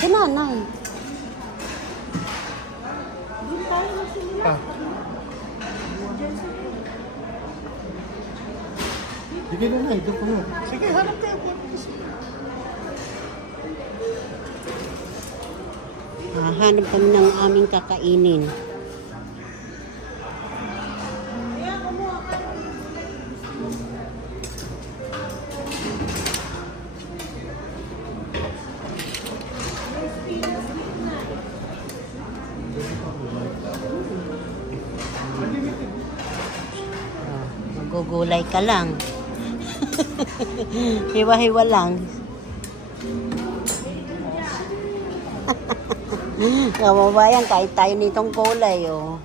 Si nanay. Ah. Sige na na, ito po na. Sige, hanap tayo po. Hanap kami ng aming kakainin. Magugulay ka lang. Hiwa-hiwa lang. Kababayan, kahit tayo nitong kulay, oh.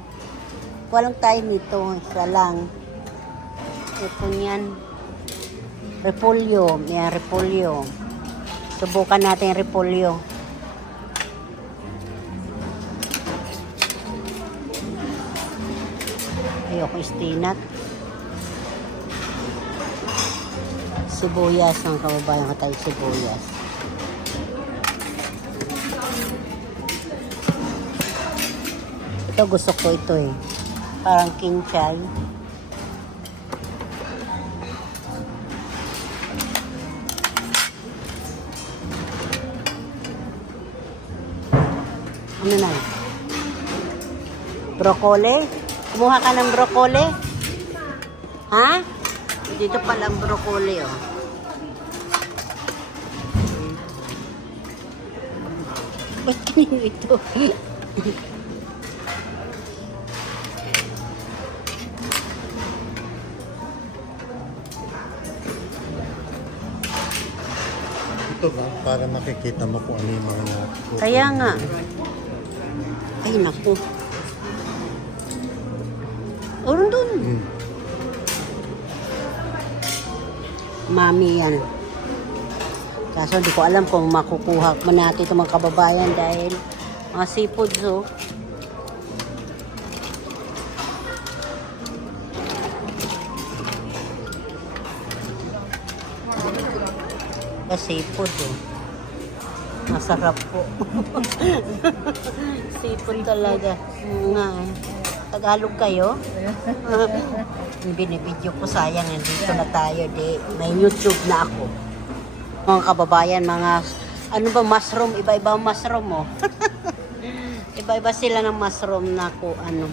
Walang tayo nito, isa lang. Ito yan. Repolyo. May repolyo. Subukan natin yung repolyo. Ayoko istinat. Sibuyas ng kababayan ka tayo sibuyas. Ito gusto ko ito eh. Parang king chai. Ano na? Broccoli? Kumuha ka ng broccoli? Ha? Dito pala ang broccoli, oh. Ba't kanino ito? Ito ba? Para makikita mo kung ano yung mga... Kaya nga. Ay, naku. Urun dun. Mami yan. Kaso di ko alam kung makukuha mo natin itong mga kababayan dahil mga seafoods, oh. Seafood, oh. Masarap po. Seafood talaga. Nga eh. Tagalog kayo? Binibidyo ko, sayang. Nandito na tayo. May YouTube na ako. Mga kababayan, mga ano ba, mushroom? Iba-iba ang mushroom, oh. Iba-iba sila ng mushroom na ko, ano.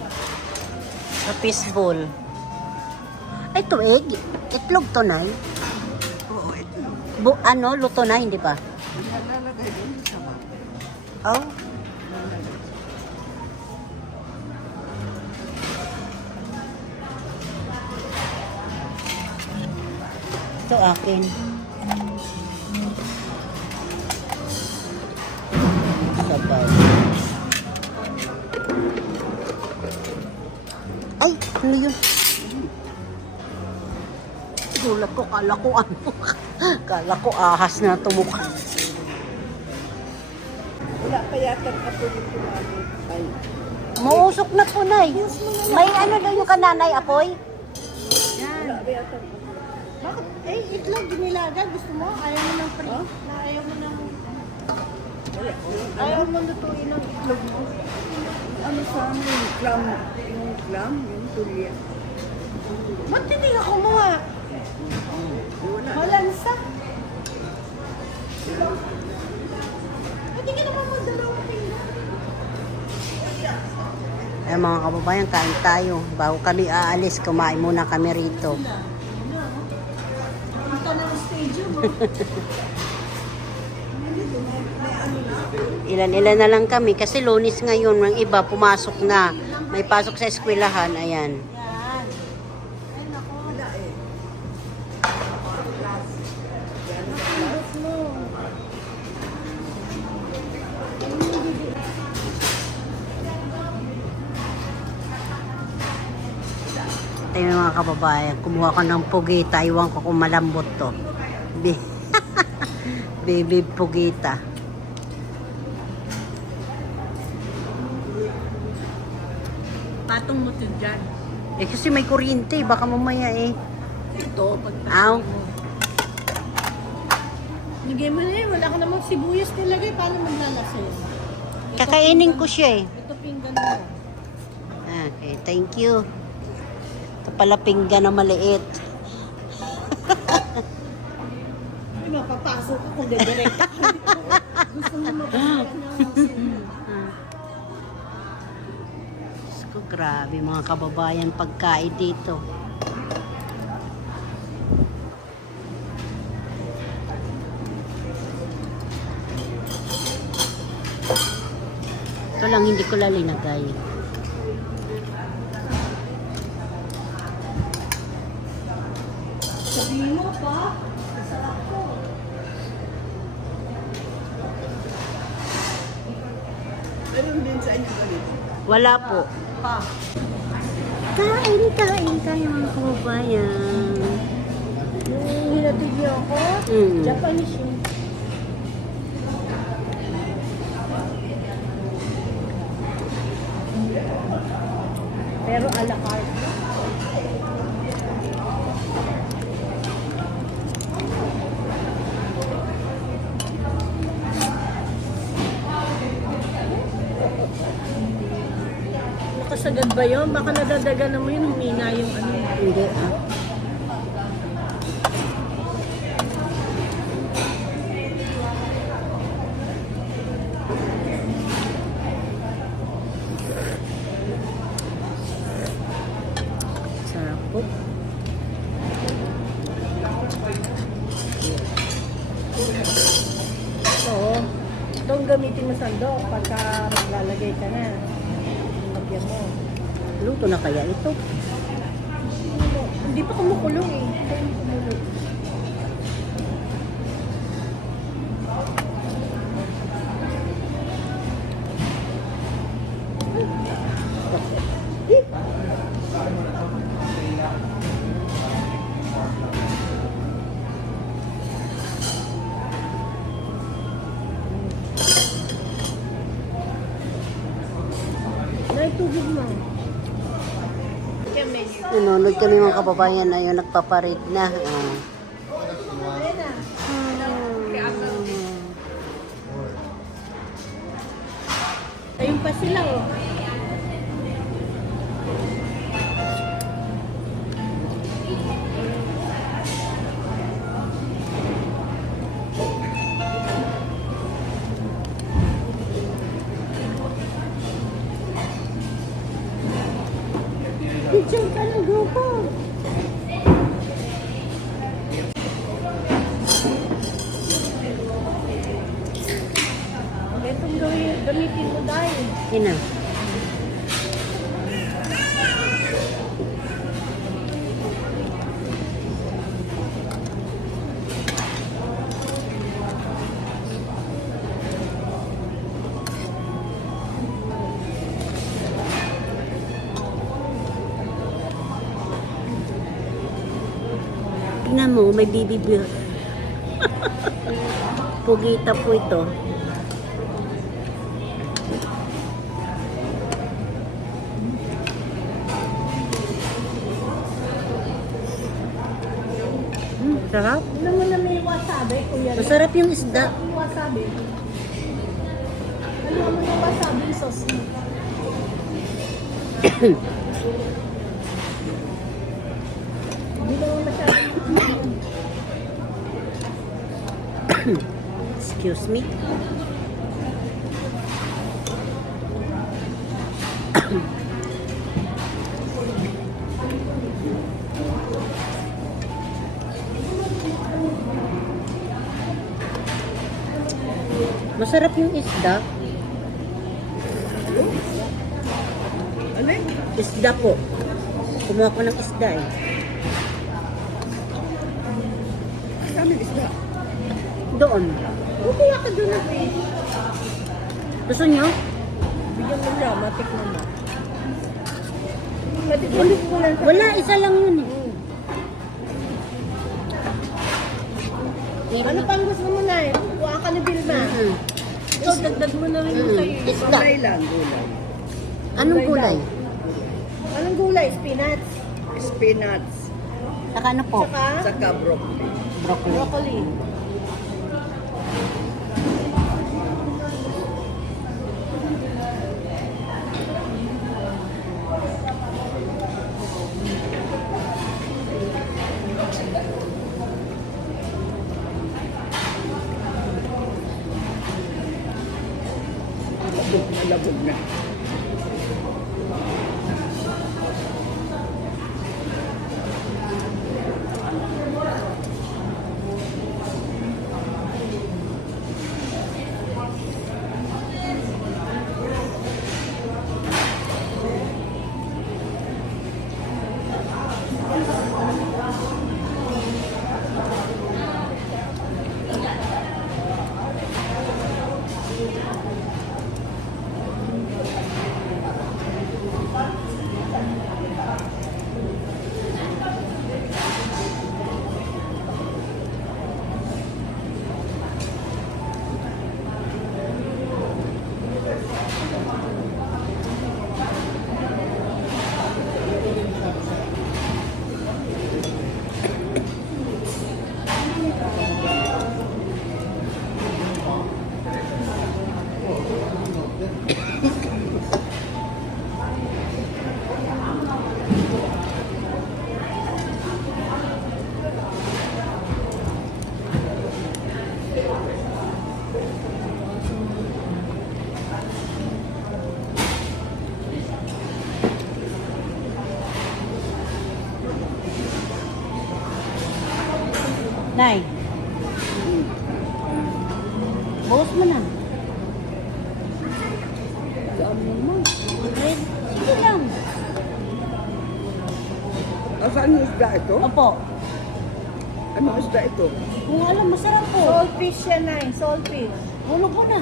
Sa fishbowl. Ito, egg. Itlog to, Nay. Ano, luto na, hindi pa? Oh. Ito akin. Sabaw. Ay, ano yun? Gulat ko, kala ko ano. Kala ko ahas na tumukha. Wala pa yata apo nito namin. Ay. Mausok na po, Nay. May ano daw yung kananay, apoy? Yan. Wala pa yata. Bakit? Eh, itlog ginilaga. Gusto mo? Ayaw mo ng pre? Ayaw mo ng... Ayaw mo lutuin ng itlog mo? Ano sa amin? Yung clam. Yung clam? Yung tulya. Ba't hindi ka kumuha? Malansa. Hindi ka naman magdalawang tingnan. Eh mga kababayan, kain tayo. Bago kami aalis, kumain muna kami rito. Punta na ang stadium. Ilan-ilan na lang kami kasi Lunes ngayon, mga iba pumasok na. May pasok sa eskwelahan, ayan. Tayo mga kababayan, kumuha ka ng pugita, iwan ko kung malambot to. Baby pugita. Patong mo ito dyan. Eh kasi may kuryente, baka mamaya eh. Ito, Aw. Lagay mo na yun. Wala ka namang sibuyas nilagay. Paano maglalasa yun? Kakainin ko siya eh. Ito pinggan mo. Okay, thank you. Ito pala pinggan na maliit. Ay, mapapasok ko kung direct. Gusto mo mapapasok na. Diyos ko, grabe mga kababayan pagkain dito. Ito lang hindi ko lalinagay. Sabihin mo pa. Masarap ko. Meron din sa inyo ganito. Wala po. Pa. Kain tayo mga kababayan. Yung hinatid niyo ako, Japanese yun. Pero a la carte. Nakasagad ba yun? Baka nadadagan mo yun, humina yung ano. Hindi ah. Sarap po. So, itong gamitin mo sandok pagka maglalagay ka na. Lagyan mo. Luto na kaya ito? Hindi pa kumukulong eh. Hindi kumukulong. Naitubig mo. Nanonood kami mga kababayan na yun, nagpaparit na. Ah. Ayan na. Ayun pa sila oh. Picture ka ng grupo. Itong gamitin mo dahil. Yun na. Tingnan mo, may BBB. Pugita po ito. Sarap. Ano mo na may wasabi, kuya? Masarap yung isda. Yung wasabi. Ano mo na wasabi sauce mo? Hindi naman masyadong Excuse me. Masarap yung isda. Ano eh? Isda po. Kumuha ko ng isda eh. Kami isda. Doon. Kukuha ka doon na eh. Gusto nyo? Bigyan mo siya, matikman mo. Matikman mo lang sa... Wala, isa lang yun eh. Ano pang gusto mo na eh? Kuha ka ni Vilma. Mm. Ikaw, dagdag mo na rin yung sa'yo. Isda. Gulay lang, gulay. Anong gulay? Anong gulay? Spinach? Spinach. Saka ano po? Saka? Saka broccoli. Broccoli. Broccoli. Labog na labog na. Nay. Bawas mo na. Saan mo? Okay. Sige lang. Saan yung isda ito? Opo. Anong isda ito? Kung alam, masarap po. Saltfish siya na eh, saltfish. Hulog ko na.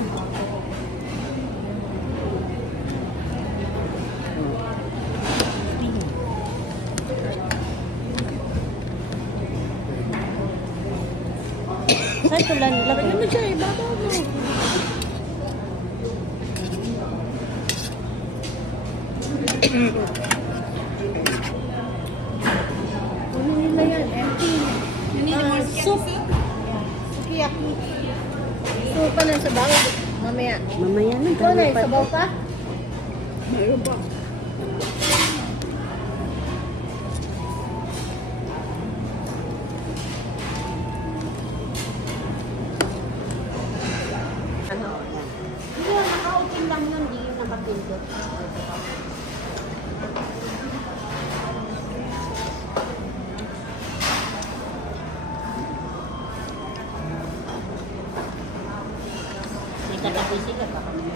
Saan ito lang? Lagyan mo siya, ibabaw mo. Ano nila yan? Empty. Soup. Sukiyaki. Soup pa na sa bago. Mamaya. Mamaya na. Ikaw na, dami pa sabaw to. pa? Mayroon ba? Hindi, naka-open lang yun. Hindi yun nakapindot. May katabi sila baka may...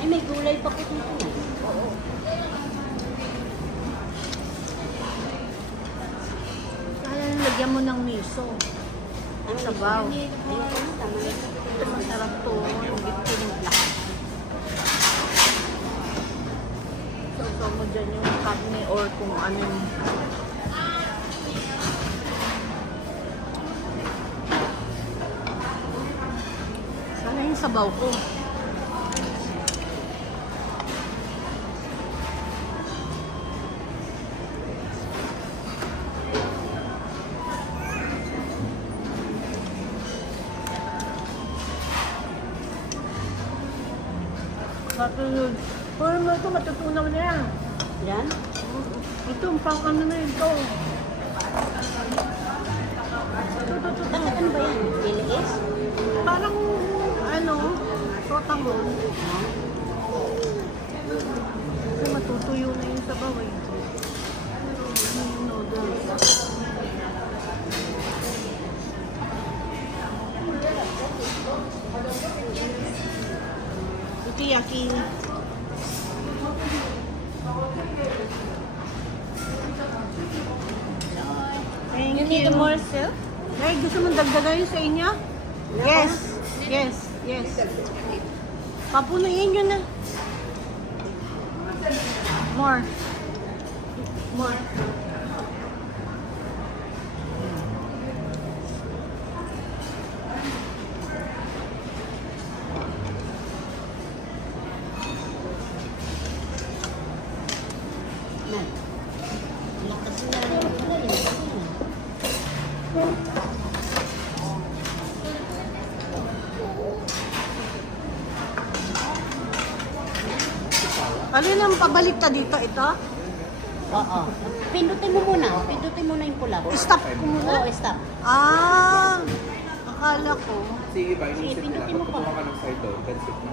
Ay, may gulay pa ko dito na. Kaya lagyan mo ng miso. Ano Sabaw. Ayoko na, tama na. Ito masarap to. Yung gipinimpla. So mo dyan yung karne or kung ano yung... Sana yung sabaw ko. Matulog. Pero mo ito, matutunaw na yan. Yan? Ito, pang ano na ito. Bakit ano ba yan? Lilis? Parang, ano, sotangon. Kasi matutuyo na yung sabaw eh. Ano yung noodles? Sukiyaki. Thank you. need more soup? Nay, gusto mong dagdagan yun sa inyo? Yes. Yes. Yes. Papunuin nyo na. More. More. Na. Lakas na. Wala yun. Alin ang pabalik ta dito? Ito? Oo. Pindutin mo muna. Pindutin mo na yung pula. Stop ko muna. Oo, stop. Ah! Akala ko. Sige ba, Sige, inisip pindutin nila. mo pa. Pag kumuha ka ng side doon, that's it na.